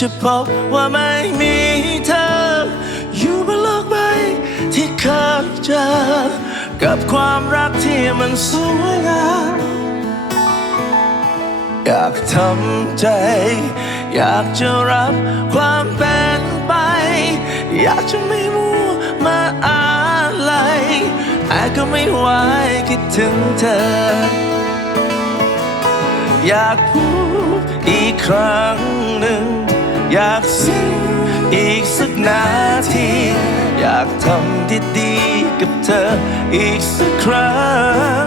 จะพบว่าไม่มีเธอ อยู่บนโลกใบที่เคยเจอ กับความรักที่มันสวยงามอยากทำใจ อยากจะรับความเป็นไป อยากจะไม่มัวมาอะไรแต่ก็ไม่ไหวคิดถึงเธอ อยากพูดอีกครั้งหนึ่ง อยากสิ่งอีกสักนาที อยากทำที่ดีกับเธออีกสักครั้ง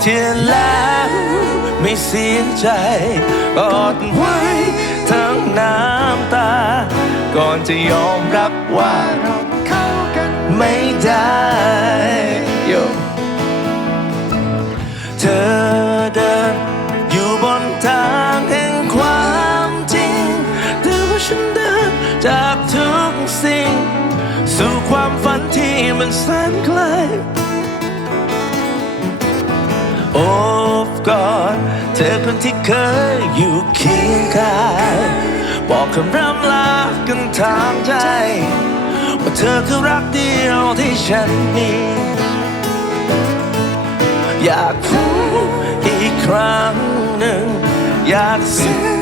เที่แล้วไม่เสียใจกอดไว้ทั้งน้ำตา ก่อนจะยอมรับว่าเราเข้ากันไม่ได้ ความฝันที่มันแสนไกลโอบกอดเธอคนที่เคยอยู่เคียงข้างบอกคำร่ำลากันทางใจ ว่าเธอคือรักเดียวที่ฉันมี อยากพูดอีกครั้งหนึ่ง อยากซึ้งอี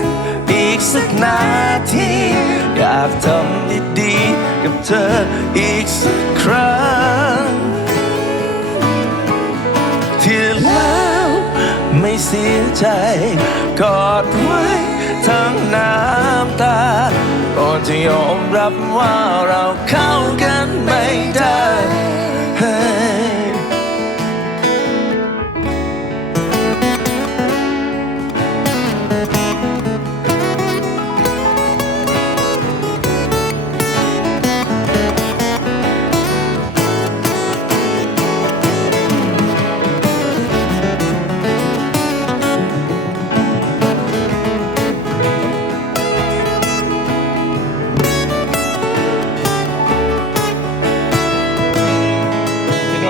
เธออีกสักครั้ง ที่แล้วไม่เสียใจ กอดไว้ทั้งน้ำตาก่อนจะยอมรับว่าเราเข้ากันไม่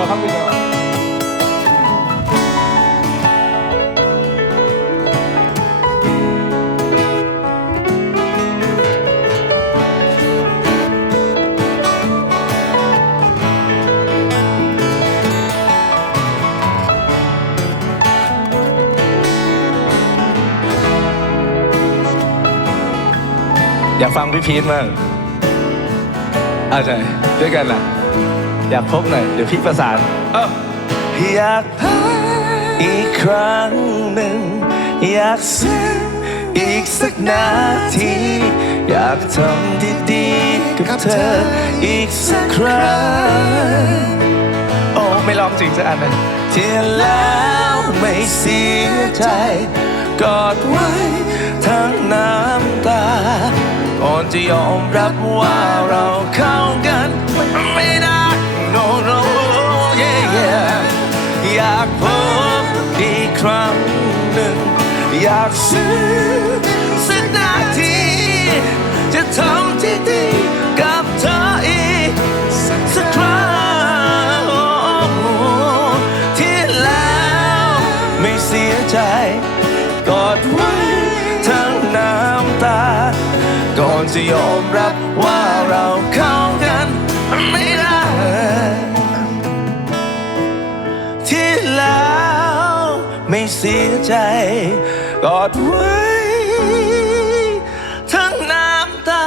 ครับพี่โนอยากฟังพี่พีทมากอาใช่ด้วยกันล่ะ อยากพบหน่อย เดี๋ยวพี่ประสานเอออยากพบอีกครั้งหนึ่ง อยากซึ้งอีกสักนาที อยากทำที่ดีกับเธอ อีกสักครั้ง โอ้ ไม่ลองจริงสักอันนะที่แล้วไม่เสียใจ กอดไว้ทั้งน้ำตาก่อนจะยอมรับว่าเราเข้ากันไม่ได้ากพบอีกครั้งหนึ่ง อยากซื้อสักนาที จะทำที่ดีกับเธออีกสักครั้งที่แล้วไม่เสียใจกอดไว้ทั้งน้ำตา ก่อนจะยอมรับว่าเราเข้ากันไม่ได้ เสียใจ กอดไว้ ทั้งน้ำตา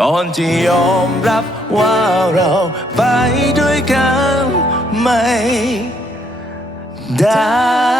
ก่อนจะยอมรับว่าเราไปด้วยกันไม่ได้